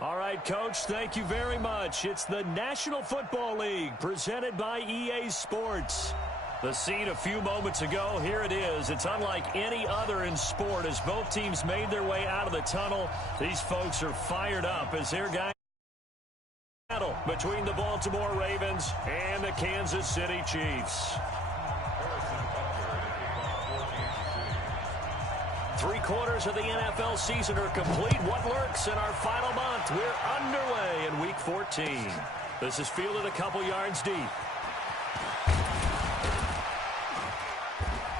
All right, Coach, thank you very much. It's the National Football League presented by EA Sports. The scene a few moments ago, here it is. It's unlike any other in sport as both teams made their way out of the tunnel. These folks are fired up as their guys battle between the Baltimore Ravens and the Kansas City Chiefs. 3/4 of the NFL season are complete. What lurks in our final month? We're underway in Week 14. This is fielded a couple yards deep.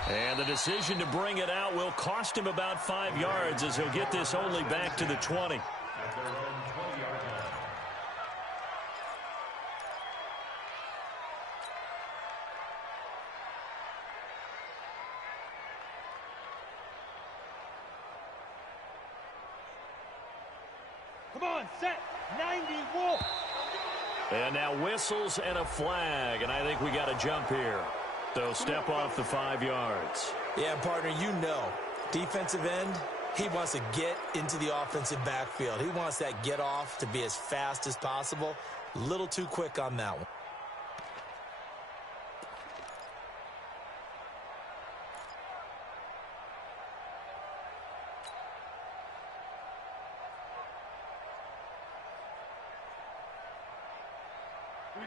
And the decision to bring it out will cost him about 5 yards as he'll get this only back to the 20. Come on, set, 90, Wolf. And now whistles and a flag, and I think we got a jump here. They'll step off the 5 yards. Yeah, partner, you know, defensive end, he wants to get into the offensive backfield. He wants that get off to be as fast as possible. A little too quick on that one.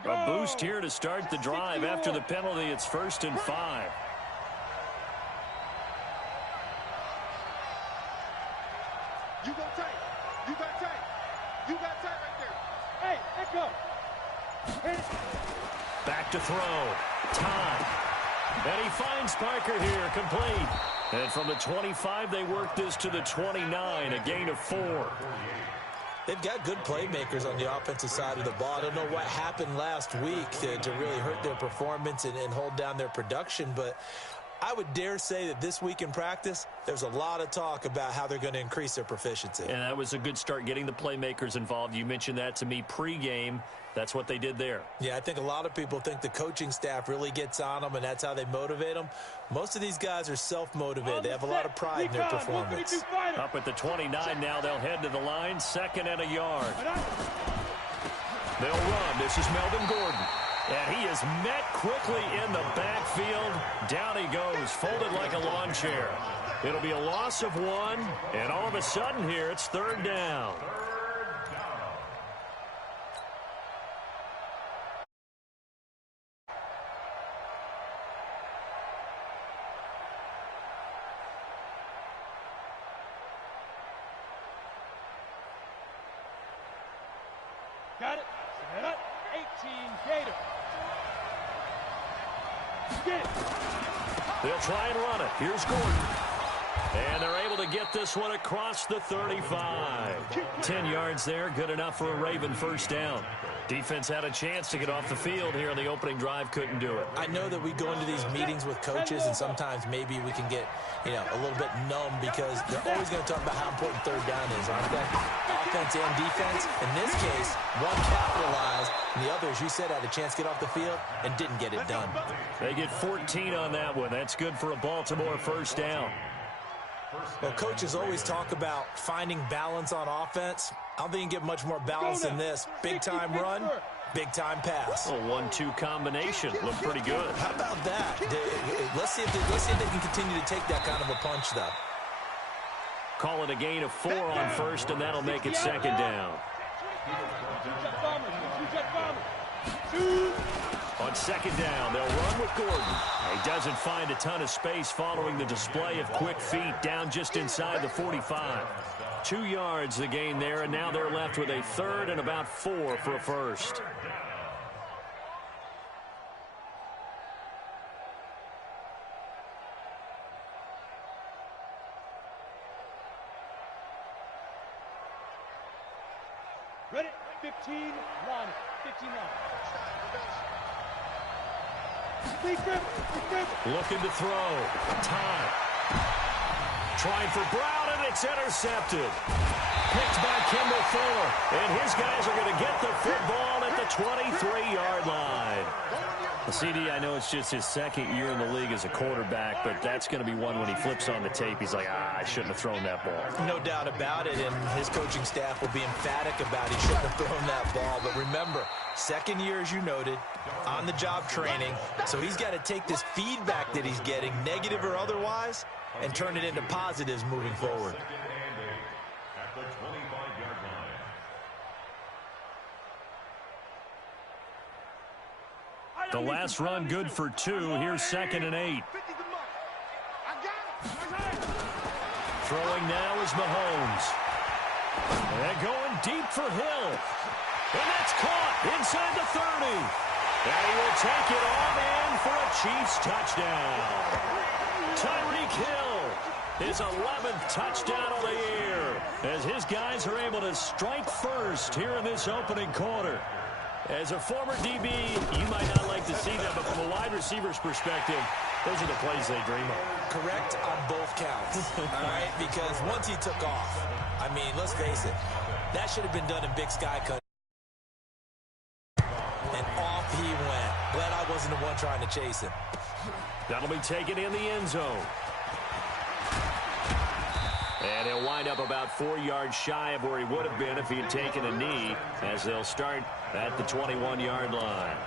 A boost here to start the drive. After the penalty, it's 1st and 5. You got tight. You got tight. You got tight right there. Hey, echo. Back to throw. Time. And he finds Parker here, complete. And from the 25, they work this to the 29, a gain of 4. They've got good playmakers on the offensive side of the ball. I don't know what happened last week to really hurt their performance and hold down their production, but I would dare say that this week in practice, there's a lot of talk about how they're going to increase their proficiency. And that was a good start, getting the playmakers involved. You mentioned that to me pregame. That's what they did there. Yeah, I think a lot of people think the coaching staff really gets on them, and that's how they motivate them. Most of these guys are self-motivated. They have a lot of pride in their performance. Up at the 29 now, they'll head to the line, 2nd and a yard. They'll run. This is Melvin Gordon. And he is met quickly in the backfield. Down he goes, folded like a lawn chair. It'll be a loss of 1, and all of a sudden here, it's 3rd down. Got it. Set up. 18 Gator. They'll try and run it. Here's Gordon. And they're able to get this one across the 35. 10 yards there, good enough for a Raven 1st down. Defense had a chance to get off the field here on the opening drive, couldn't do it. I know that we go into these meetings with coaches, and sometimes maybe we can get, a little bit numb because they're always going to talk about how important 3rd down is, aren't they? Offense and defense. In this case, one capitalized, and the other, as you said, had a chance to get off the field and didn't get it done. They get 14 on that one. That's good for a Baltimore 1st down. Well, coaches always talk about finding balance on offense. I don't think you can get much more balance than this. Big-time run, big-time pass. A 1-2 combination. Looked pretty good. How about that? Let's see if they can continue to take that kind of a punch, though. Call it a gain of 4 on 1st, and that'll make it 2nd down. On 2nd down, they'll run with Gordon. He doesn't find a ton of space following the display of quick feet down just inside the 45. 2 yards the gain there, and now they're left with a 3rd and about 4 for a 1st. Ready? 15 line. 15 line. Looking to throw. Time. Trying for Brown, and it's intercepted. Picked by Kimball Fuller. And his guys are going to get the football at the 23-yard line. Well, CD, I know it's just his second year in the league as a quarterback, but that's going to be one when he flips on the tape. He's like, I shouldn't have thrown that ball. No doubt about it, and his coaching staff will be emphatic about he shouldn't have thrown that ball. But remember, second year, as you noted, on-the-job training. So he's got to take this feedback that he's getting, negative or otherwise, and turn it into positives moving forward. The last run good for 2. Here's 2nd and 8. Throwing now is Mahomes. And going deep for Hill. And that's caught inside the 30. And he will take it on in for a Chiefs touchdown. Tyreek Hill, his 11th touchdown of the year, as his guys are able to strike first here in this opening quarter. As a former DB, you might not like to see that, but from a wide receiver's perspective, those are the plays they dream of. Correct on both counts, all right? Because once he took off, I mean, let's face it, that should have been done in Big Sky Country. And off he went. Glad I wasn't the one trying to chase him. That'll be taken in the end zone. And he'll wind up about 4 yards shy of where he would have been if he had taken a knee, as they'll start at the 21-yard line.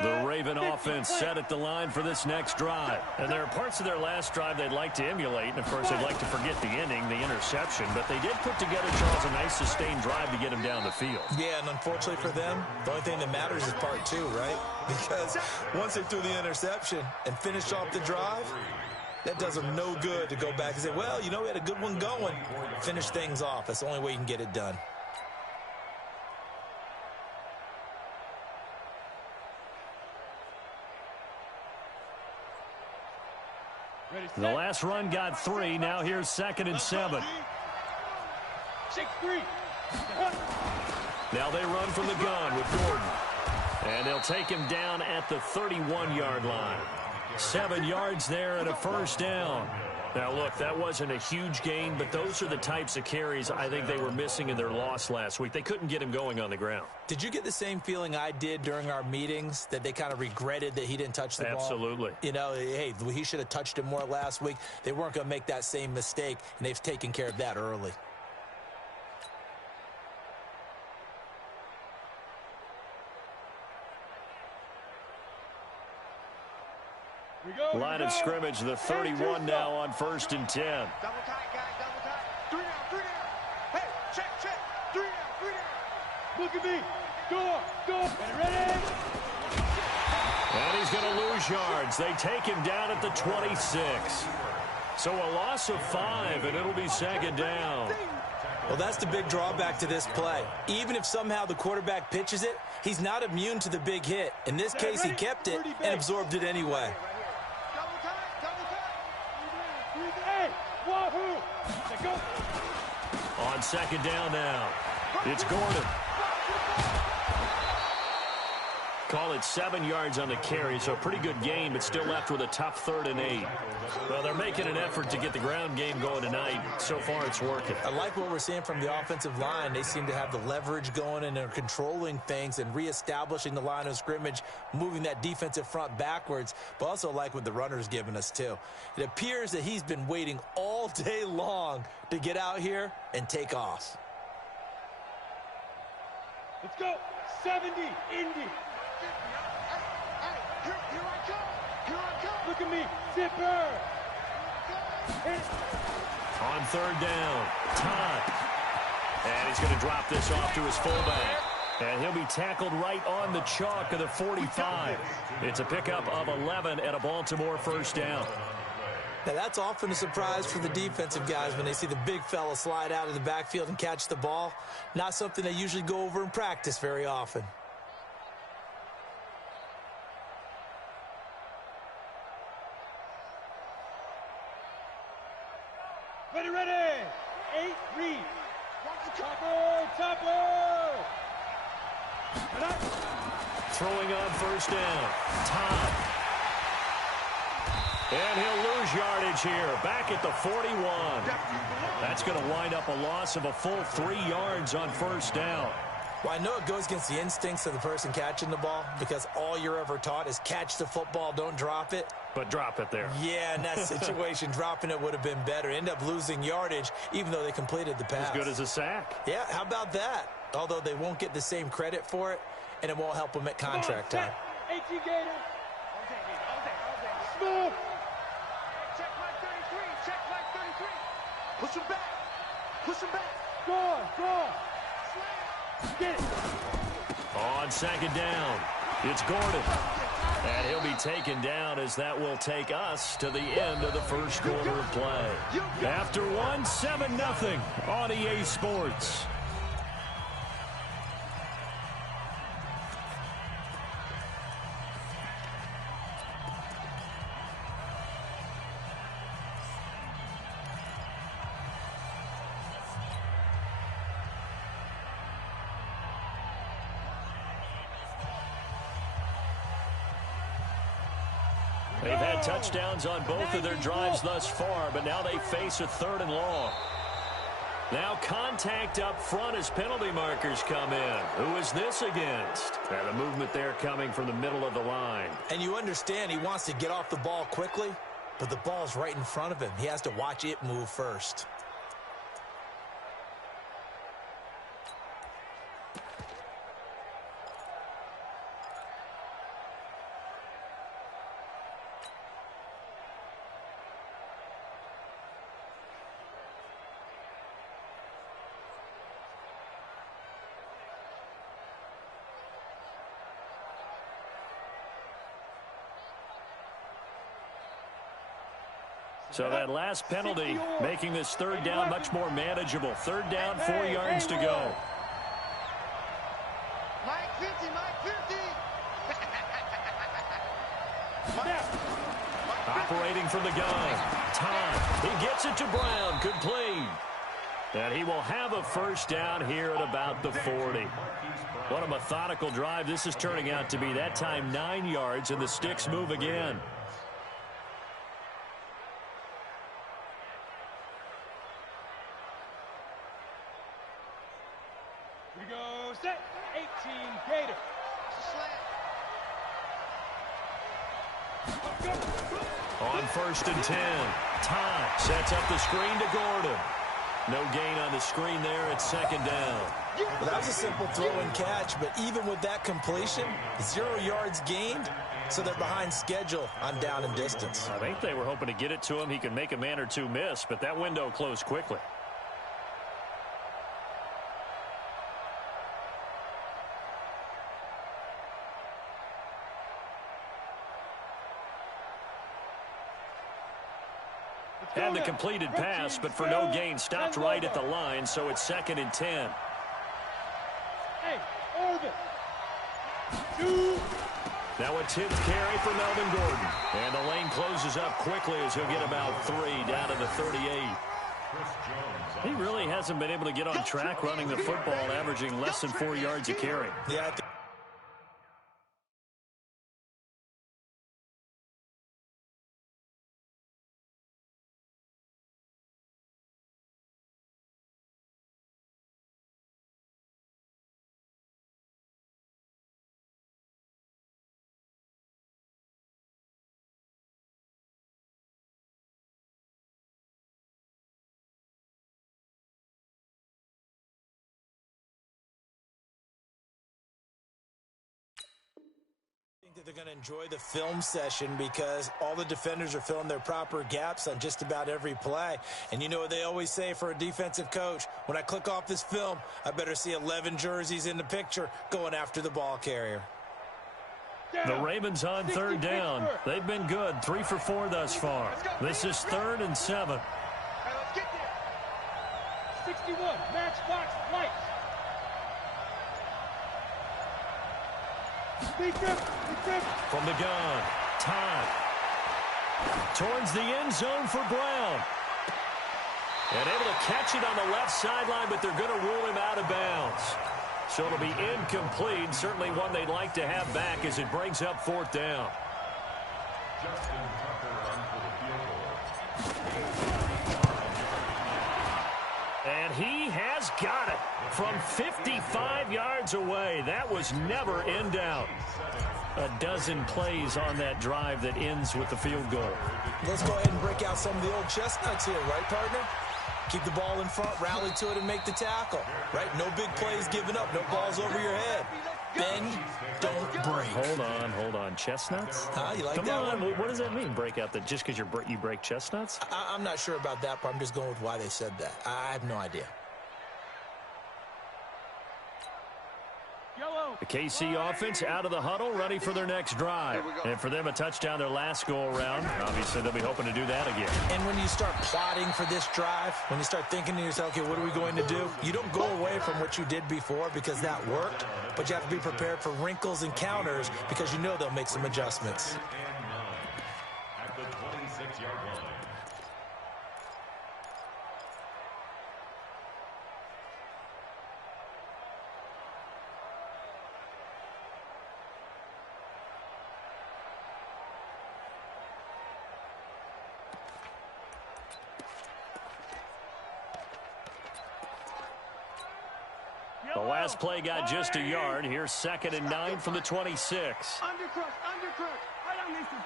The Raven offense set at the line for this next drive. And there are parts of their last drive they'd like to emulate. And, of course, they'd like to forget the ending, the interception. But they did put together, Charles, a nice sustained drive to get him down the field. Yeah, and unfortunately for them, the only thing that matters is part 2, right? Because once they threw the interception and finished off the drive, that does them no good to go back and say, well, you know, we had a good one going. Finish things off. That's the only way you can get it done. The last run got 3. Now here's 2nd and 7. 6-3. Now they run from the gun with Gordon. And they'll take him down at the 31-yard line. 7 yards there and a first down. Now, look, that wasn't a huge gain, but those are the types of carries I think they were missing in their loss last week. They couldn't get him going on the ground. Did you get the same feeling I did during our meetings, that they kind of regretted that he didn't touch the ball? Absolutely. You know, hey, he should have touched it more last week. They weren't going to make that same mistake, and they've taken care of that early. Line of scrimmage, the 31 now on 1st and 10. Double tight, guys, double tight. 3 down. Hey, check. 3 down. Look at me. Go. Ready? And he's going to lose yards. They take him down at the 26. So a loss of 5, and it'll be 2nd down. Well, that's the big drawback to this play. Even if somehow the quarterback pitches it, he's not immune to the big hit. In this case, he kept it and absorbed it anyway. On 2nd down now, it's Gordon. Call it 7 yards on the carry, so a pretty good gain, but still left with a tough 3rd and 8. Well, they're making an effort to get the ground game going tonight. So far, it's working. I like what we're seeing from the offensive line. They seem to have the leverage going, and they're controlling things and reestablishing the line of scrimmage, moving that defensive front backwards, but also like what the runner's giving us, too. It appears that he's been waiting all day long to get out here and take off. Let's go. 70, Indy. Here I come. Look at me. Zipper. On 3rd down, Todd. And he's going to drop this off to his fullback. And he'll be tackled right on the chalk of the 45. It's a pickup of 11 and a Baltimore first down. Now, that's often a surprise for the defensive guys when they see the big fella slide out of the backfield and catch the ball. Not something they usually go over in practice very often. Ready. 8 read. Topper. throwing on first down. Todd. And he'll lose yardage here. Back at the 41. That's going to wind up a loss of a full 3 yards on first down. Well, I know it goes against the instincts of the person catching the ball because all you're ever taught is catch the football, don't drop it. But drop it there. Yeah, in that situation, dropping it would have been better. End up losing yardage, even though they completed the pass. As good as a sack. Yeah, how about that? Although they won't get the same credit for it, and it won't help them at contract time. 18 Gator. Smooth. Check like 33. Check like 33. Push him back. Push him back. Go on. Get it. On second down, it's Gordon. And he'll be taken down as that will take us to the end of the first quarter of play. After one, 7-0 on EA Sports. They've had touchdowns on both of their drives thus far, but now they face a 3rd and long. Now contact up front as penalty markers come in. Who is this against? And the movement there coming from the middle of the line. And you understand he wants to get off the ball quickly, but the ball's right in front of him. He has to watch it move first. So that last penalty making this 3rd down much more manageable. 3rd down, 4 yards to go. Mike 50, Mike 50. Operating from the gun. Todd. He gets it to Brown. Complete. And he will have a first down here at about the 40. What a methodical drive this is turning out to be. That time 9 yards, and the sticks move again. Here we go, set. 18 Gator. On 1st and 10. Todd sets up the screen to Gordon. No gain on the screen there at 2nd down. Well, that was a simple throw and catch, but even with that completion, 0 yards gained, so they're behind schedule on down and distance. I think they were hoping to get it to him. He could make a man or two miss, but that window closed quickly. And the completed pass, but for no gain, stopped right at the line, so it's 2nd and 10. Hey, Orbit. Now a 10th carry for Melvin Gordon. And the lane closes up quickly as he'll get about 3 down to the 38. He really hasn't been able to get on track running the football, averaging less than 4 yards a carry. Yeah, that they're going to enjoy the film session because all the defenders are filling their proper gaps on just about every play. And you know what they always say for a defensive coach? When I click off this film, I better see 11 jerseys in the picture going after the ball carrier. The Ravens on 3rd down. They've been good, 3 for 4 thus far. This is 3rd and 7. Hey, let's get there. 61, matchbox lights. From the gun, Todd. Towards the end zone for Brown. And able to catch it on the left sideline, but they're going to rule him out of bounds. So it'll be incomplete. Certainly one they'd like to have back as it brings up 4th down. And he has got it from 55 yards away. That was never in doubt. A dozen plays on that drive that ends with the field goal. Let's go ahead and break out some of the old chestnuts here, right, partner? Keep the ball in front, rally to it, and make the tackle, right? No big plays given up, no balls over your head. Bend, don't break. Hold on. Chestnuts? Huh? You like Come that on. one? What does that mean, break out? That just because you break chestnuts? I'm not sure about that, but I'm just going with why they said that. I have no idea. The KC offense out of the huddle, ready for their next drive. And for them, a touchdown their last go-around. Obviously, they'll be hoping to do that again. And when you start plotting for this drive, when you start thinking to yourself, okay, what are we going to do? You don't go away from what you did before because that worked, but you have to be prepared for wrinkles and counters because you know they'll make some adjustments. At the 26-yard line. The last play got just a yard. Here's 2nd and 9 from the 26. Undercrush. Right on these two.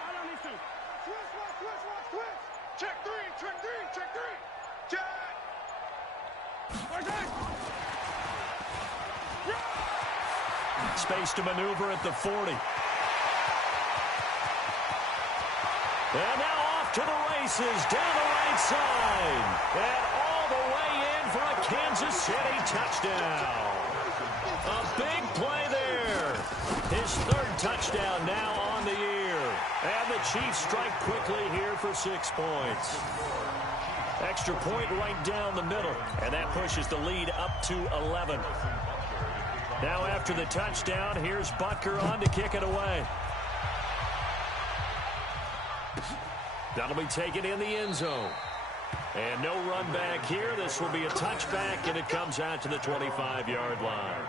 Switch. Check three. Check. Space to maneuver at the 40. And now off to the races, down the right side. And all the way in for a Kansas City touchdown. A big play there. His 3rd touchdown now on the year. And the Chiefs strike quickly here for 6 points. Extra point right down the middle. And that pushes the lead up to 11. Now after the touchdown, here's Butker on to kick it away. That'll be taken in the end zone. And no run back here. This will be a touchback, and it comes out to the 25-yard line.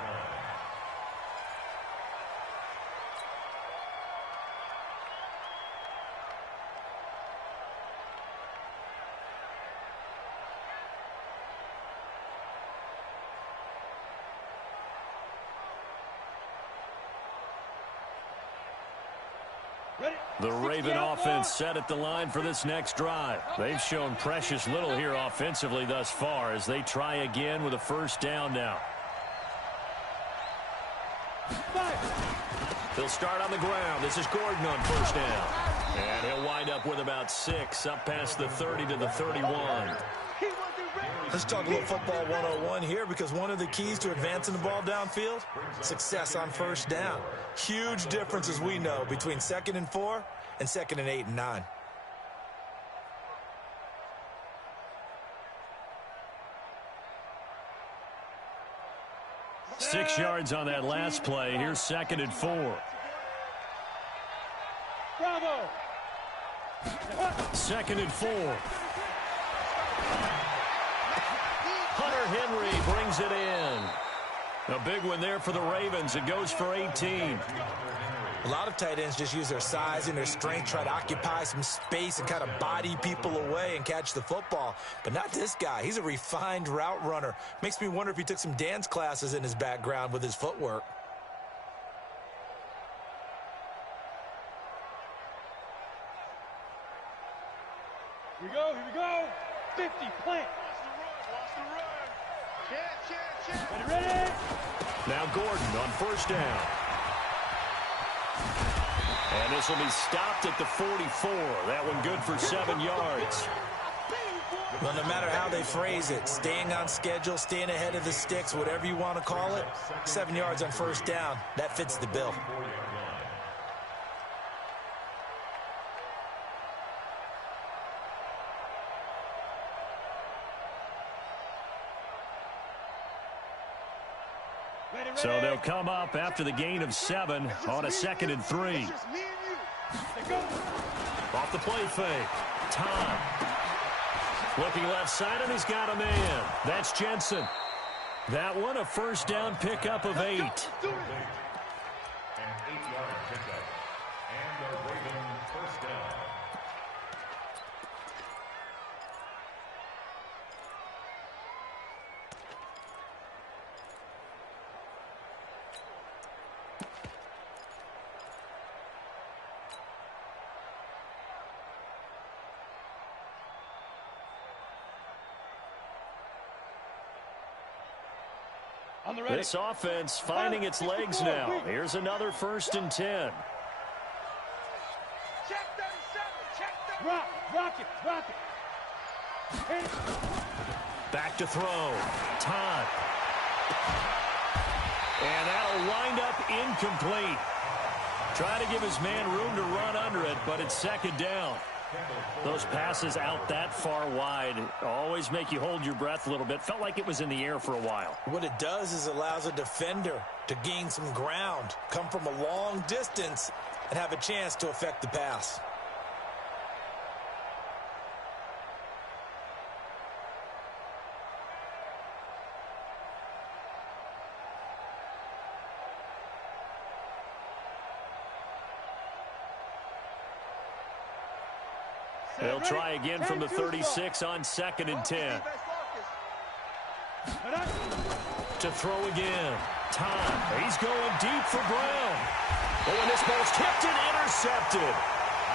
The Raven offense set at the line for this next drive. They've shown precious little here offensively thus far as they try again with a 1st down now. They'll start on the ground. This is Gordon on 1st down. And he'll wind up with about 6 up past the 30 to the 31. Let's talk a little football 101 here because one of the keys to advancing the ball downfield, success on 1st down. Huge difference, as we know, between 2nd and 4 and 2nd and 8 and 9. Six yards on that last play. Here's 2nd and 4. Bravo. 2nd and 4. Hunter Henry brings it in. A big one there for the Ravens. It goes for 18. A lot of tight ends just use their size and their strength, try to occupy some space and kind of body people away and catch the football. But not this guy. He's a refined route runner. Makes me wonder if he took some dance classes in his background with his footwork. Here we go. 50, plant. Watch the run. Check. Ready. Now Gordon on 1st down. And this will be stopped at the 44. That one good for 7 yards. Well, no matter how they phrase it, staying on schedule, staying ahead of the sticks, whatever you want to call it, 7 yards on 1st down, that fits the bill. So they'll come up after the gain of 7 on a 2nd and 3. Off the play fake. Tom. Looking left side, and he's got a man. That's Jensen. That one a first down pickup of 8. An 8-yard pickup. And a Raven first down. This offense finding its legs now. Here's another 1st and 10. Check 37. Check 37. Rock it. Hit it. Back to throw. Todd. And that'll wind up incomplete. Try to give his man room to run under it, but it's 2nd down. Those passes out that far wide always make you hold your breath a little bit. Felt like it was in the air for a while. What it does is allows a defender to gain some ground, come from a long distance, and have a chance to affect the pass. They'll try again from the 36 on 2nd and 10. To throw again. Todd. He's going deep for Brown. Oh, and this ball's tipped and intercepted.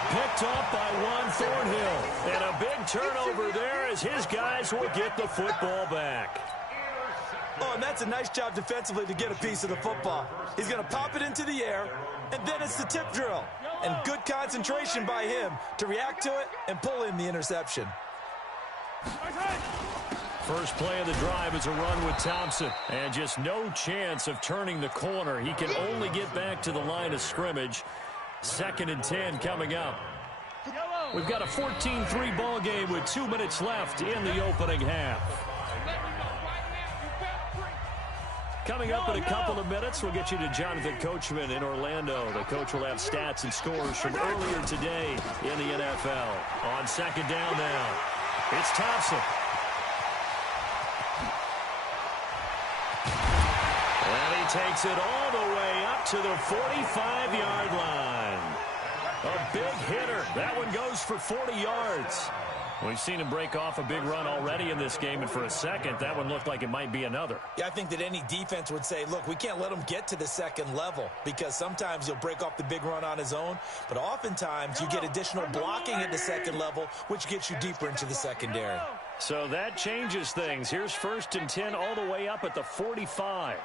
Picked up by Juan Thornhill. And a big turnover there as his guys will get the football back. Oh, and that's a nice job defensively to get a piece of the football. He's going to pop it into the air, and then it's the tip drill. And good concentration by him to react to it and pull in the interception. First play of the drive is a run with Thompson. And just no chance of turning the corner. He can only get back to the line of scrimmage. 2nd and 10 coming up. We've got a 14-3 ball game with 2 minutes left in the opening half. Coming up in a couple of minutes, we'll get you to Jonathan Coachman in Orlando. The coach will have stats and scores from earlier today in the NFL. On 2nd down now, it's Thompson. And he takes it all the way up to the 45-yard line. A big hitter. That one goes for 40 yards. We've seen him break off a big run already in this game, and for a second, that one looked like it might be another. Yeah, I think that any defense would say, look, we can't let him get to the 2nd level because sometimes he'll break off the big run on his own, but oftentimes you get additional blocking at the 2nd level, which gets you deeper into the secondary. So that changes things. Here's 1st and 10 all the way up at the 45.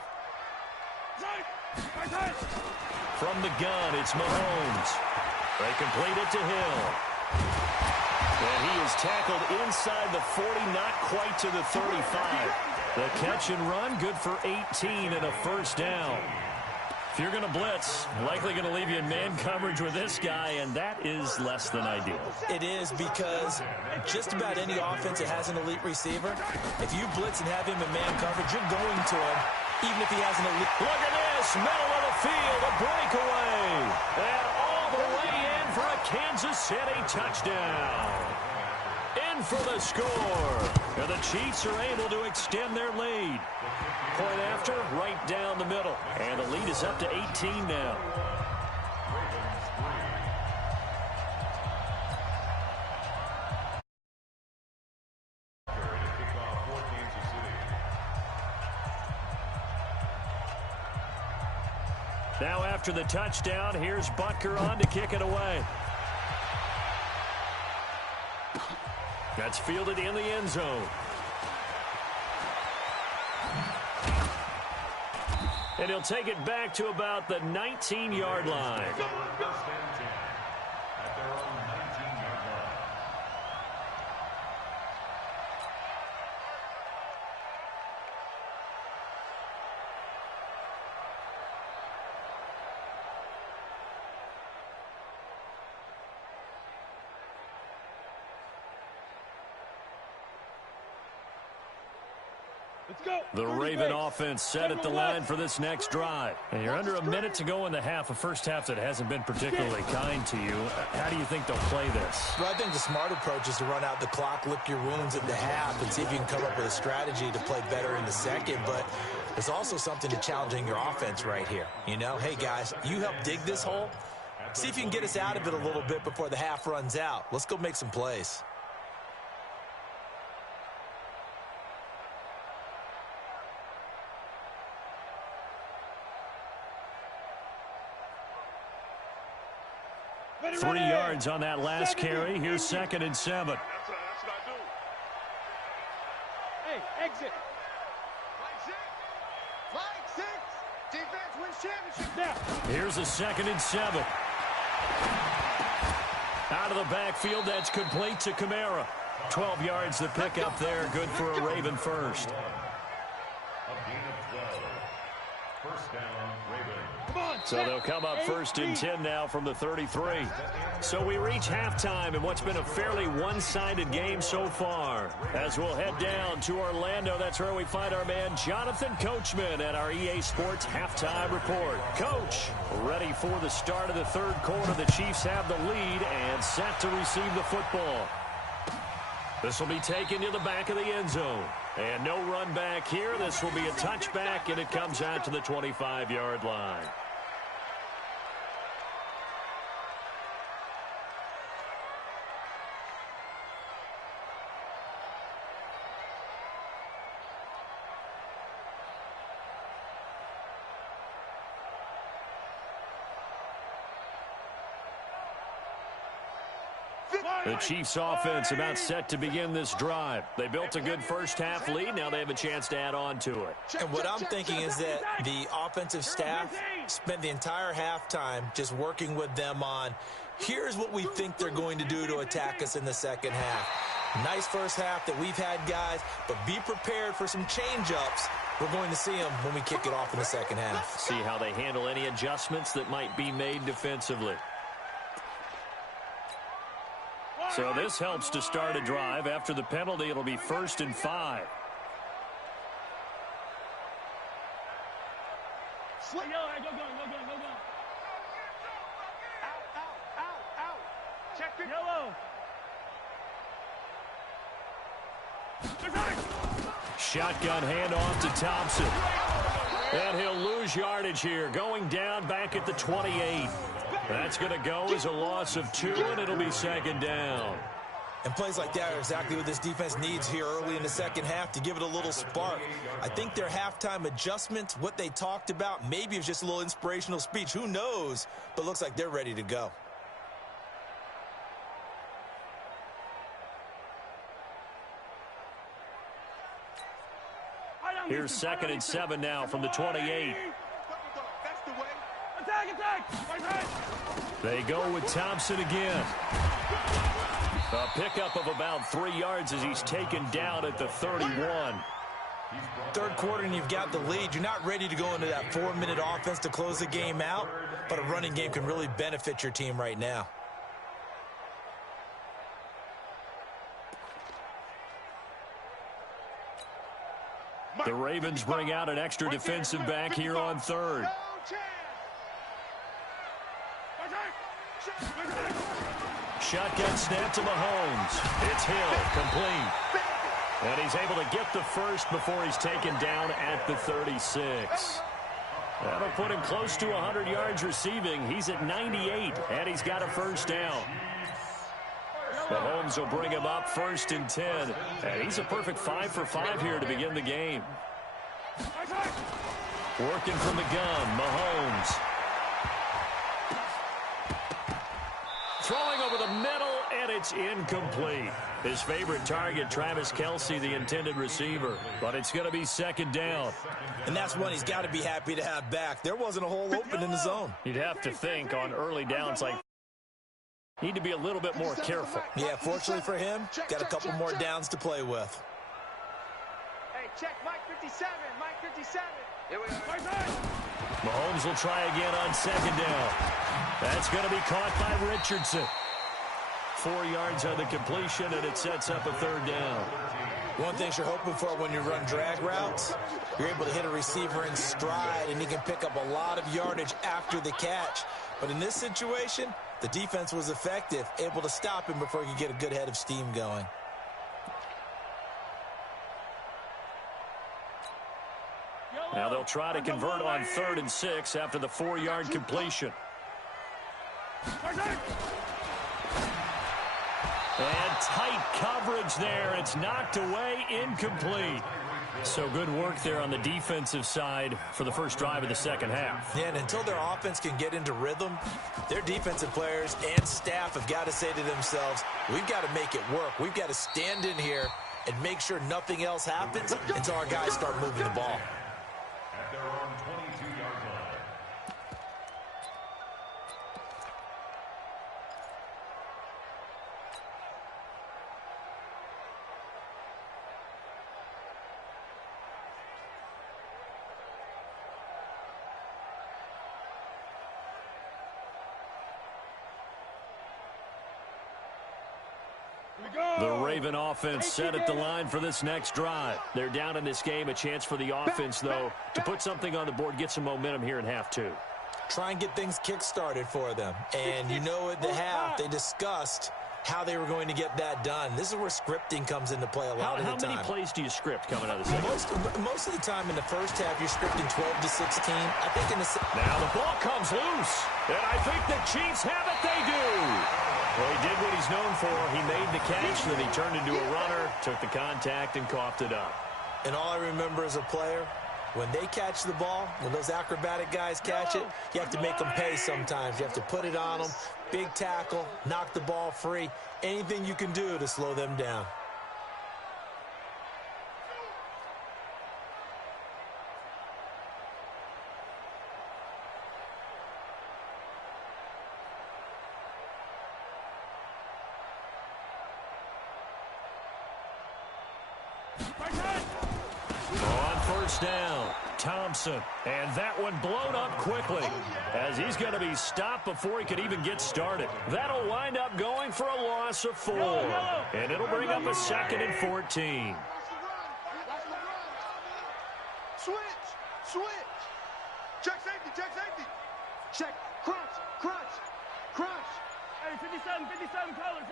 From the gun, it's Mahomes. They complete it to Hill. And he is tackled inside the 40, not quite to the 35. The catch and run, good for 18 and a 1st down. If you're going to blitz, likely going to leave you in man coverage with this guy, and that is less than ideal. It is because just about any offense that has an elite receiver, if you blitz and have him in man coverage, you're going to him, even if he has an elite. Look at this, middle of the field, a breakaway. And all the way in for a Kansas City touchdown. In for the score. And the Chiefs are able to extend their lead. Point after, right down the middle. And the lead is up to 18 now. Now after the touchdown, here's Butker on to kick it away. That's fielded in the end zone. And he'll take it back to about the 19-yard line. First and 10 at their own 19-yard line. The Raven offense set at the line for this next drive. And you're under a minute to go in the half, a first half that hasn't been particularly kind to you. How do you think they'll play this? Well, I think the smart approach is to run out the clock, lick your wounds at the half, and see if you can come up with a strategy to play better in the second. But there's also something to challenging your offense right here. You know, hey, guys, you help dig this hole. See if you can get us out of it a little bit before the half runs out. Let's go make some plays. Ready. 3 yards on that last carry. Here's 2nd and 7. That's what I do. Hey, exit. Flag 6. Defense wins championship. Now. Here's a 2nd and 7. Out of the backfield, that's complete to Kamara. 12 yards the pick up there. Good for a Raven first. A gain of 12. First down, Raven. So they'll come up 1st and 10 now from the 33. So we reach halftime in what's been a fairly one-sided game so far. As we'll head down to Orlando, that's where we find our man Jonathan Coachman at our EA Sports Halftime Report. Coach, ready for the start of the third quarter. The Chiefs have the lead and set to receive the football. This will be taken to the back of the end zone. And no run back here. This will be a touchback, and it comes out to the 25-yard line. The Chiefs offense about set to begin this drive. They built a good first half lead. Now they have a chance to add on to it. And what I'm thinking is that the offensive staff spent the entire halftime just working with them on, here's what we think they're going to do to attack us in the second half. Nice first half that we've had, guys, but be prepared for some change-ups. We're going to see them when we kick it off in the second half. See how they handle any adjustments that might be made defensively. So this helps to start a drive. After the penalty, it'll be 1st and 5. Out. Check it. Yellow. Shotgun handoff to Thompson. And he'll lose yardage here. Going down back at the 28. That's going to go as a loss of 2, and it'll be 2nd down. And plays like that are exactly what this defense needs here early in the second half to give it a little spark. I think their halftime adjustments, what they talked about, maybe it was just a little inspirational speech. Who knows? But looks like they're ready to go. Here's 2nd and 7 now from the 28. They go with Thompson again. A pickup of about 3 yards as he's taken down at the 31. Third quarter and you've got the lead. You're not ready to go into that 4-minute offense to close the game out, but a running game can really benefit your team right now. The Ravens bring out an extra defensive back here on 3rd. Shotgun snap to Mahomes. It's Hill, complete. And he's able to get the first before he's taken down at the 36. That'll put him close to 100 yards receiving. He's at 98, and he's got a first down. Mahomes will bring him up 1st and 10. And he's a perfect 5 for 5 here to begin the game. Working from the gun, Mahomes. Throwing over the middle, and it's incomplete. His favorite target, Travis Kelce, the intended receiver. But it's going to be 2nd down. And that's one he's got to be happy to have back. There wasn't a hole open in the zone. You'd have to think on early downs like need to be a little bit more careful. Yeah, fortunately for him, got a couple more downs to play with. Hey, check Mike 57. Mike 57. Here we are. Mahomes will try again on 2nd down. That's going to be caught by Richardson. 4 yards on the completion, and it sets up a 3rd down. One thing you're hoping for when you run drag routes, you're able to hit a receiver in stride, and he can pick up a lot of yardage after the catch. But in this situation, the defense was effective, able to stop him before he could get a good head of steam going. Now they'll try to convert on 3rd and 6 after the 4-yard completion. And tight coverage there. It's knocked away, incomplete. So good work there on the defensive side for the first drive of the second half. Yeah, and until their offense can get into rhythm, their defensive players and staff have got to say to themselves, we've got to make it work. We've got to stand in here and make sure nothing else happens until our guys start moving the ball. At their own 22-yard line. The Raven offense set at the line for this next drive. They're down in this game. A chance for the offense, though, to put something on the board, get some momentum here in half 2. Try and get things kick-started for them. And you know at the half, they discussed how they were going to get that done. This is where scripting comes into play a lot of the time. How many plays do you script coming out of the second? Most of the time in the first half, you're scripting 12 to 16. I think in the... Now the ball comes loose, and I think the Chiefs have it. They do. Well, he did what he's known for. He made the catch, then he turned into a runner, took the contact, and coughed it up. And all I remember as a player, when they catch the ball, when those acrobatic guys catch it, you have to make them pay sometimes. You have to put it on them, big tackle, knock the ball free, anything you can do to slow them down. On first down, Thompson. And that one blown up quickly as he's going to be stopped before he could even get started. That'll wind up going for a loss of 4. And it'll bring up a 2nd and 14. Switch. Check safety. Check. Crunch. Hey, 57 colors.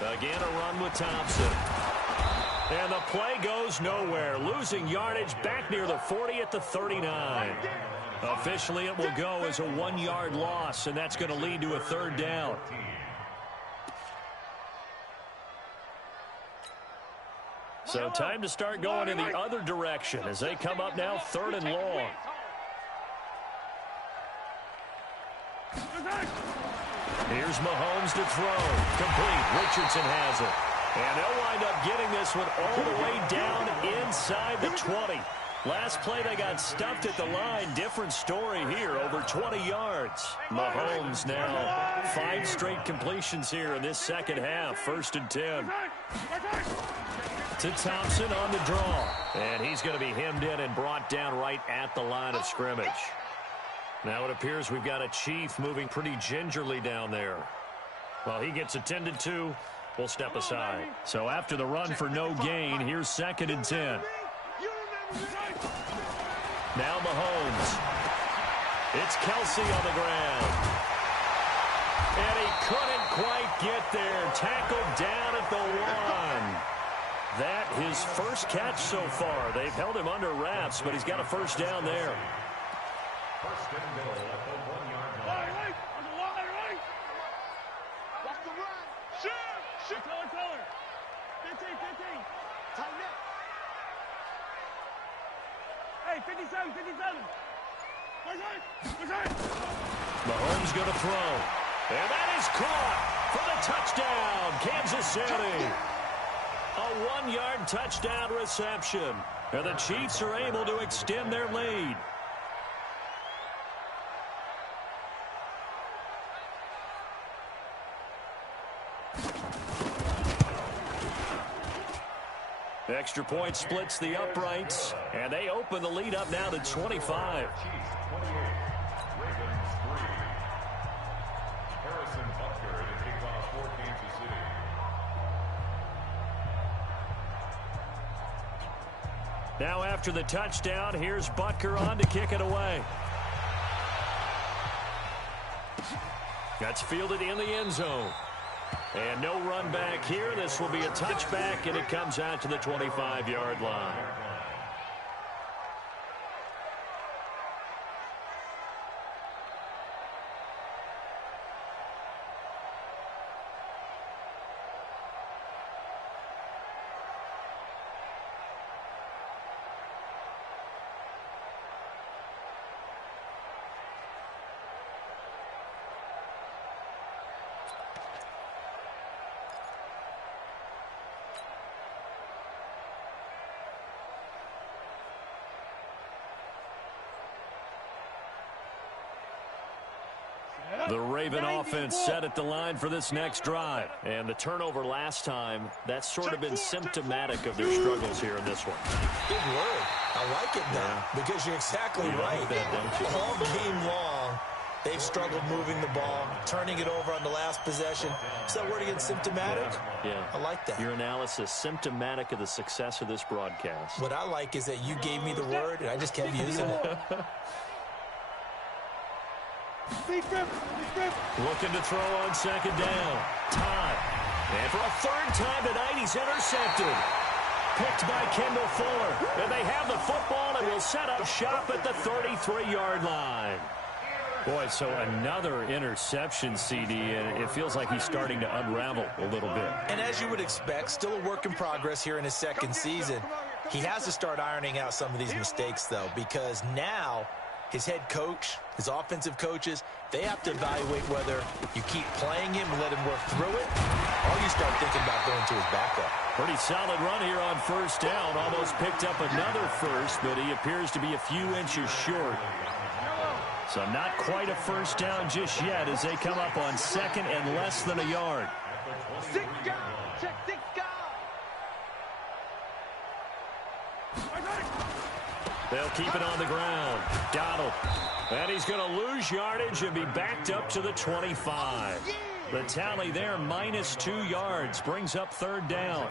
Again, a run with Thompson. And the play goes nowhere. Losing yardage back near the 40 at the 39. Officially, it will go as a 1-yard loss, and that's going to lead to a 3rd down. So time to start going in the other direction as they come up now 3rd and long. Here's Mahomes to throw. Complete. Richardson has it. And they'll wind up getting this one all the way down inside the 20. Last play, they got stuffed at the line. Different story here, over 20 yards. Mahomes now 5 straight completions here in this second half. 1st and 10. To Thompson on the draw. And he's going to be hemmed in and brought down right at the line of scrimmage. Now it appears we've got a Chief moving pretty gingerly down there. While he gets attended to, we'll step aside. So after the run for no gain, here's 2nd and 10. Now Mahomes. It's Kelsey on the ground. And he couldn't quite get there. Tackled down at the 1. That his first catch so far. They've held him under wraps, but he's got a 1st down there. 1st and goal at the 1-yard line. Watch the run. Shoot. Color. 15. Tighten up. Hey, 57. Mahomes going to throw. And that is caught for the touchdown, Kansas City. A 1-yard touchdown reception. And the Chiefs are able to extend their lead. Extra point splits the uprights, and they open the lead up now to 25. Chiefs 28, Ravens 3. Harrison Butker to kick off for Kansas City. Now after the touchdown, here's Butker on to kick it away. That's fielded in the end zone. And no run back here. This will be a touchback, and it comes out to the 25-yard line. The Raven offense set at the line for this next drive. And the turnover last time, that's sort of been symptomatic of their struggles here in this one. Big word. I like it now because you're exactly right. Like that, don't you? All game long, they've struggled moving the ball, turning it over on the last possession. Is that word again, symptomatic? Yeah. I like that. Your analysis, symptomatic of the success of this broadcast. What I like is that you gave me the word, and I just kept using it. Looking to throw on second down. Time. And for a third time tonight, he's intercepted. Picked by Kendall Fuller. And they have the football and will set up shop at the 33-yard line. Boy, so another interception, CD, and it feels like he's starting to unravel a little bit. And as you would expect, still a work in progress here in his second season. He has to start ironing out some of these mistakes, though, because now his head coach, his offensive coaches, they have to evaluate whether you keep playing him and let him work through it, or you start thinking about going to his backup. Pretty solid run here on first down. Almost picked up another first, but he appears to be a few inches short. So not quite a first down just yet as they come up on second and less than a yard. Six guard. Check six guard. They'll keep it on the ground. Donald. And he's going to lose yardage and be backed up to the 25. The tally there, -2 yards, brings up third down.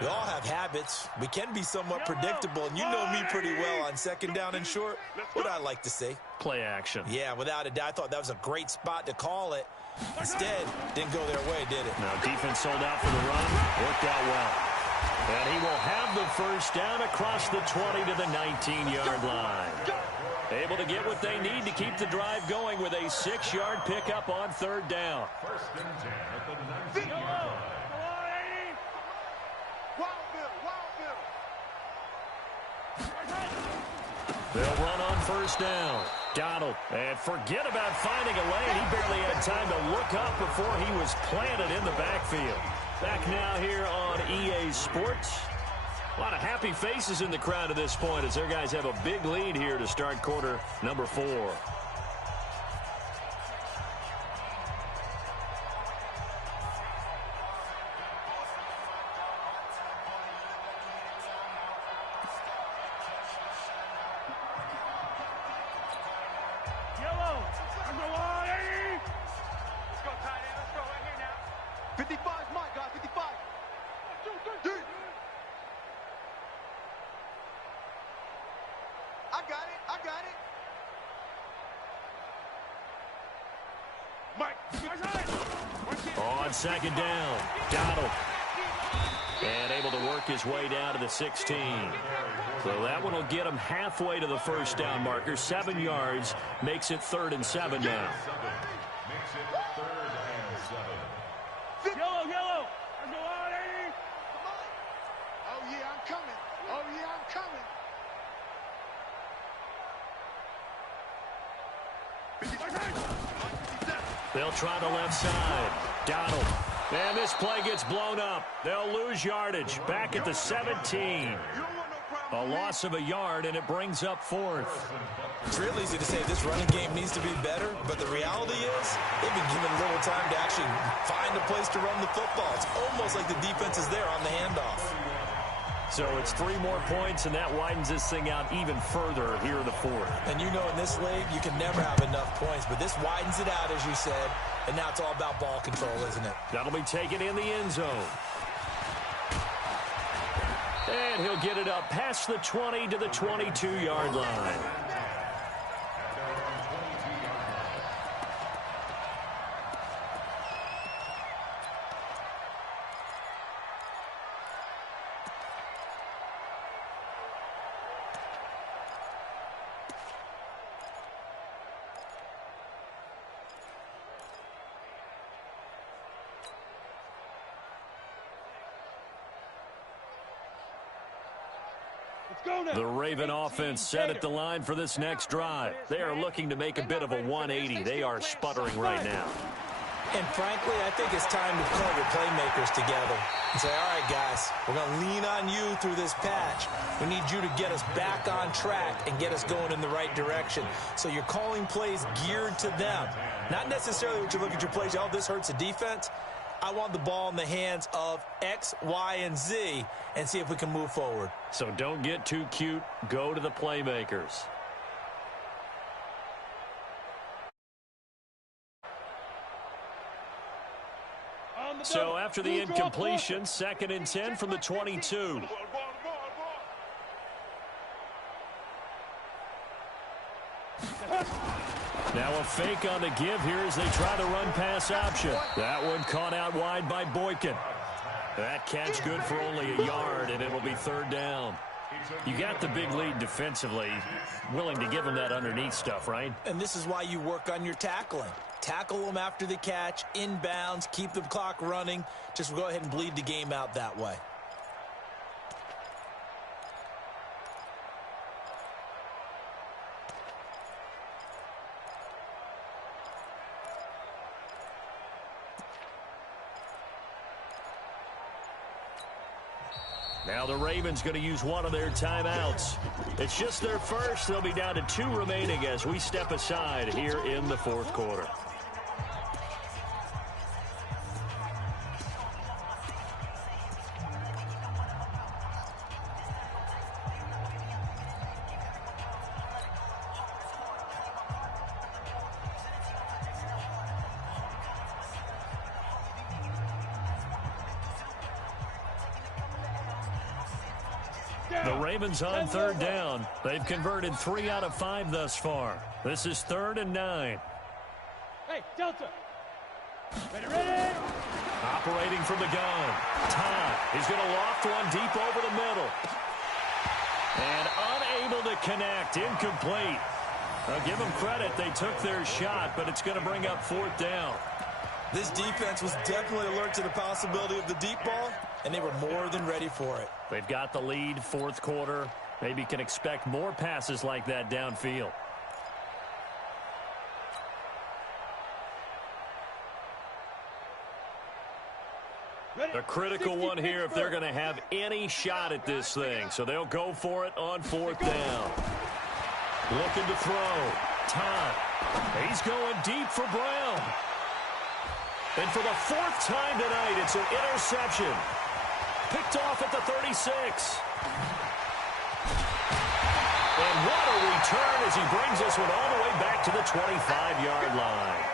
We all have habits. We can be somewhat predictable, and you know me pretty well on second down and short. What I like to say. Play action. Yeah, without a doubt, I thought that was a great spot to call it. Instead, didn't go their way, did it? Now defense sold out for the run. Worked out well. And he will have the first down across the 20 to the 19-yard line. Able to get what they need to keep the drive going with a 6-yard pickup on third down. First and 10 at the 19-yard line. They'll run on first down. Donald. And forget about finding a lane. He barely had time to look up before he was planted in the backfield. Back now here on EA Sports. A lot of happy faces in the crowd at this point as their guys have a big lead here to start quarter number 4. Yellow. Number 180. Let's go, tight end. Let's go right here now. 55 is my guy. 55. 2, 3. I got it. I got it. Mike. On second down, Donald. And able to work his way down to the 16. So that one will get him halfway to the first down marker. 7 yards makes it 3rd and 7 now. Makes it 3rd and 7. Yellow, yellow. Number 180. Oh, yeah, I'm coming. Oh, yeah, I'm coming. They'll try the left side. Donald. And this play gets blown up. They'll lose yardage. Back at the 17. A loss of a yard, and it brings up 4th. It's real easy to say this running game needs to be better, but the reality is they've been given little time to actually find a place to run the football. It's almost like the defense is there on the handoff. So it's 3 more points, and that widens this thing out even further here in the 4th. And you know in this league, you can never have enough points, but this widens it out, as you said, and now it's all about ball control, isn't it? That'll be taken in the end zone. And he'll get it up past the 20 to the 22-yard line. The Raven offense set at the line for this next drive. They are looking to make a bit of a 180. They are sputtering right now. And frankly, I think it's time to call your playmakers together and say, all right, guys, we're going to lean on you through this patch. We need you to get us back on track and get us going in the right direction. So you're calling plays geared to them. Not necessarily what you look at your plays, oh, this hurts the defense. I want the ball in the hands of X, Y, and Z and see if we can move forward. So don't get too cute. Go to the playmakers. So after the incompletion, 2nd and 10 from the 22. Now a fake on the give here as they try the run-pass option. That one caught out wide by Boykin. That catch good for only a yard, and it will be 3rd down. You got the big lead defensively. Willing to give them that underneath stuff, right? And this is why you work on your tackling. Tackle them after the catch, inbounds, keep the clock running. Just go ahead and bleed the game out that way. Now the Ravens going to use one of their timeouts. It's just their first. They'll be down to 2 remaining as we step aside here in the 4th quarter. The Ravens on 3rd down. They've converted 3 out of 5 thus far. This is 3rd and 9. Hey, Delta. Ready. Operating from the gun. Todd. He's going to loft one deep over the middle. And unable to connect. Incomplete. I'll give them credit. They took their shot, but it's going to bring up 4th down. This defense was definitely alert to the possibility of the deep ball, and they were more than ready for it. They've got the lead, 4th quarter. Maybe can expect more passes like that downfield. A critical one here if they're going to have any shot at this thing. So they'll go for it on 4th down. Looking to throw. Todd. He's going deep for Brown. And for the 4th time tonight, it's an interception. Picked off at the 36. And what a return as he brings this one all the way back to the 25-yard line.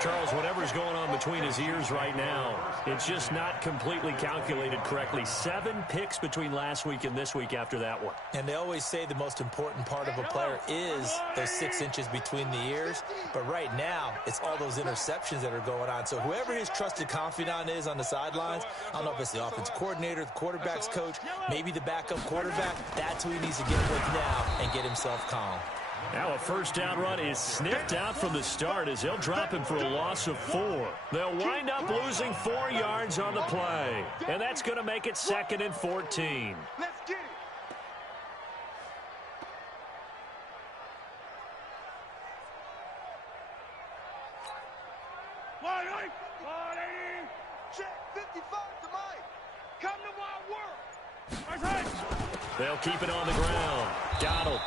Charles, whatever's going on between his ears right now, it's just not completely calculated correctly. 7 picks between last week and this week after that one. And they always say the most important part of a player is those 6 inches between the ears. But right now, it's all those interceptions that are going on. So whoever his trusted confidant is on the sidelines, I don't know if it's the offensive coordinator, the quarterback's coach, maybe the backup quarterback, that's who he needs to get with now and get himself calm. Now a 1st down run is sniffed out from the start as they'll drop him for a loss of 4. They'll wind up losing 4 yards on the play. And that's going to make it 2nd and 14. Let's get it. Check 55 to Mike. Come to my work. They'll keep it on the ground. Donald.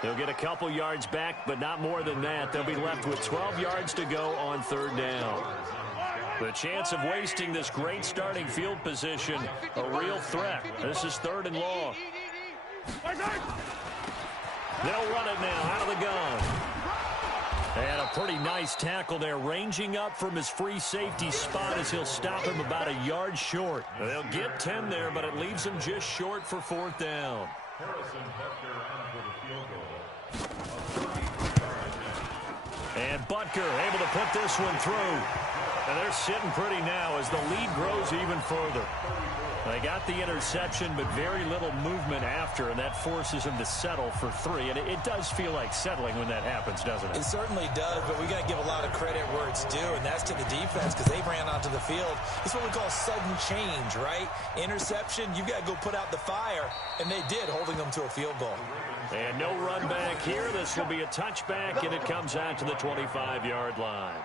They'll get a couple yards back, but not more than that. They'll be left with 12 yards to go on 3rd down. The chance of wasting this great starting field position, a real threat. This is 3rd and long. They'll run it now out of the gun. And a pretty nice tackle there, ranging up from his free safety spot as he'll stop him about a yard short. They'll get 10 there, but it leaves him just short for 4th down. Harrison Butker on for the field goal. And Butker able to put this one through. And they're sitting pretty now as the lead grows even further. They got the interception, but very little movement after, and that forces him to settle for 3. And it does feel like settling when that happens, doesn't it? It certainly does, but we got to give a lot of credit where it's due, and that's to the defense because they ran onto the field. It's what we call sudden change, right? Interception, you've got to go put out the fire, and they did, holding them to a field goal. And no run back here. This will be a touchback, and it comes out to the 25-yard line.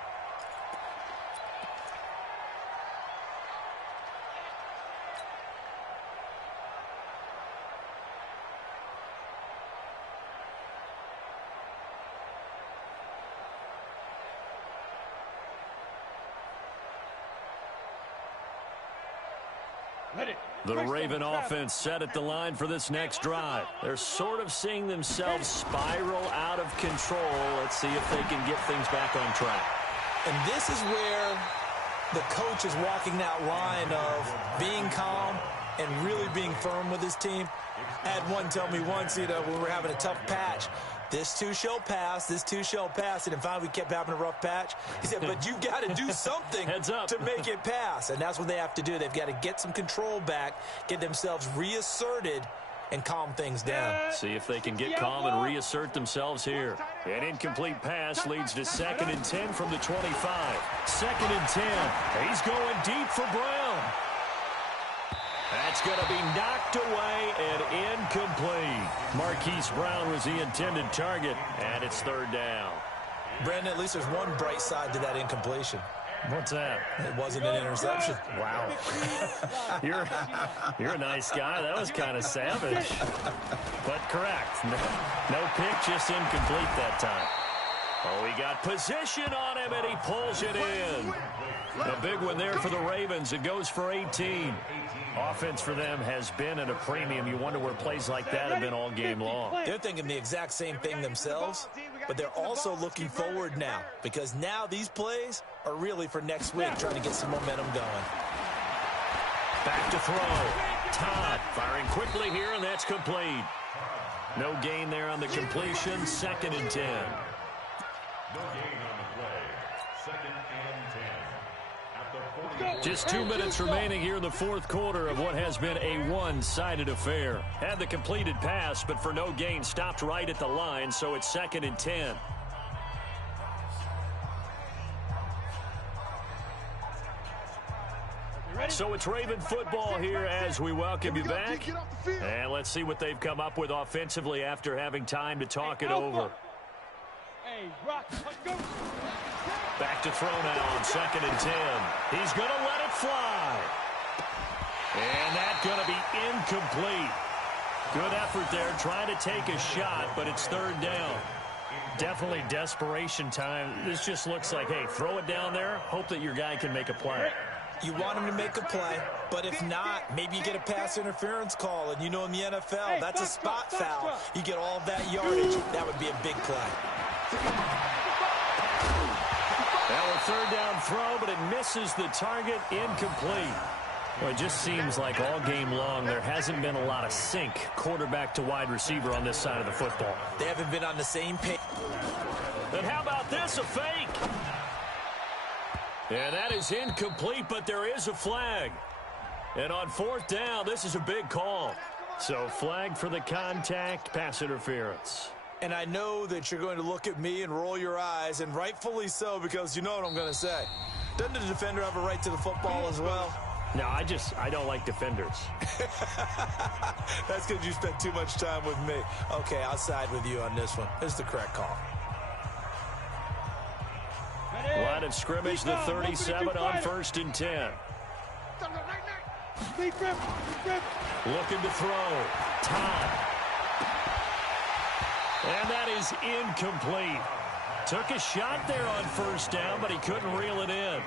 The Raven offense set at the line for this next drive. They're sort of seeing themselves spiral out of control. Let's see if they can get things back on track. And this is where the coach is walking that line of being calm and really being firm with his team. I had one tell me once, when we were having a tough patch, this too shall pass, this too shall pass. And finally we kept having a rough patch. He said, but you got to do something to make it pass. And that's what they have to do. They've got to get some control back, get themselves reasserted, and calm things down. See if they can get calm and reassert themselves here. An incomplete pass leads to 2nd and 10 from the 25. 2nd and 10. He's going deep for Brown. That's going to be knocked away and incomplete. Marquise Brown was the intended target, and it's 3rd down. Brandon, at least there's one bright side to that incompletion. What's that? It wasn't an interception. Wow. You're a nice guy. That was kind of savage. But correct. No pick, just incomplete that time. Oh, he got position on him, and he pulls it in. A big one there for the Ravens. It goes for 18. Offense for them has been at a premium. You wonder where plays like that have been all game long. They're thinking the exact same thing themselves, but they're also looking forward now because now these plays are really for next week, trying to get some momentum going. Back to throw. Todd firing quickly here, and that's complete. No gain there on the completion. 2nd and 10. No gain on the play. 2nd and 10. Just 2 minutes remaining here in the 4th quarter of what has been a one-sided affair. Had the completed pass, but for no gain, stopped right at the line, so it's 2nd and 10. So it's Raven football here as we welcome you back. And let's see what they've come up with offensively after having time to talk it over. Back to throw now on 2nd and 10. He's going to let it fly. And that's going to be incomplete. Good effort there trying to take a shot, but it's 3rd down. Definitely desperation time. This just looks like, hey, throw it down there, hope that your guy can make a play. You want him to make a play, but if not, maybe you get a pass interference call. And you know in the NFL, that's a spot foul. You get all of that yardage. That would be a big play. Well, a 3rd down throw, but it misses the target, incomplete. Well, it just seems like all game long there hasn't been a lot of sync quarterback to wide receiver on this side of the football. They haven't been on the same page. And how about this, a fake? And that is incomplete, but there is a flag. And on 4th down, this is a big call. So flag for the contact, pass interference. And I know that you're going to look at me and roll your eyes, and rightfully so, because you know what I'm going to say. Doesn't the defender have a right to the football as well? No, I don't like defenders. That's because you spent too much time with me. Okay, I'll side with you on this one. This is the correct call. Line of scrimmage, the 37 on 1st and 10. Looking to throw. Todd. And that is incomplete. Took a shot there on 1st down, but he couldn't reel it in.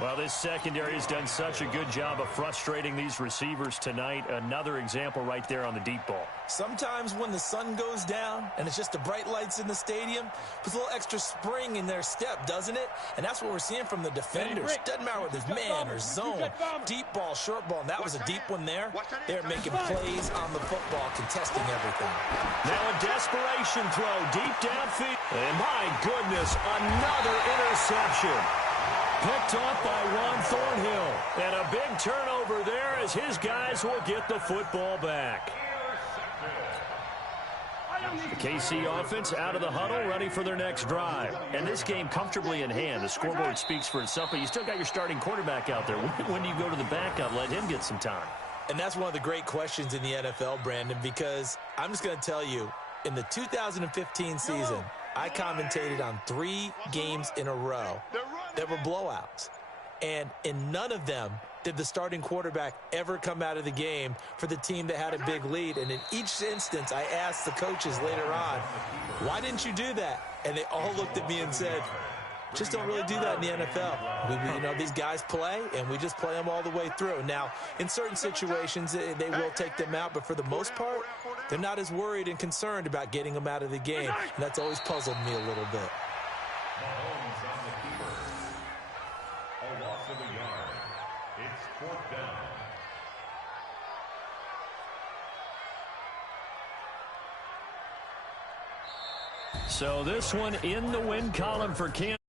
Well, this secondary has done such a good job of frustrating these receivers tonight. Another example right there on the deep ball. Sometimes when the sun goes down and it's just the bright lights in the stadium, puts a little extra spring in their step, doesn't it? And that's what we're seeing from the defenders. Doesn't matter whether it's man or zone, deep ball, short ball. And that was a deep one there. They're making plays on the football, contesting everything. Now a desperation throw deep downfield. And my goodness, another interception. Picked up by Juan Thornhill. And a big turnover there as his guys will get the football back. The KC offense out of the huddle, ready for their next drive. And this game comfortably in hand. The scoreboard speaks for itself, but you still got your starting quarterback out there. When do you go to the backup, let him get some time? And that's one of the great questions in the NFL, Brandon, because I'm just going to tell you, in the 2015 season, I commentated on 3 games in a row that were blowouts. And in none of them did the starting quarterback ever come out of the game for the team that had a big lead. And in each instance, I asked the coaches later on, why didn't you do that? And they all looked at me and said, just don't really do that in the NFL. You know, these guys play, and we just play them all the way through. Now, in certain situations, they will take them out, but for the most part, they're not as worried and concerned about getting them out of the game. And that's always puzzled me a little bit. Mahomes on the keeper. A loss of a yard. It's 4th down. So this one in the win column for Kansas.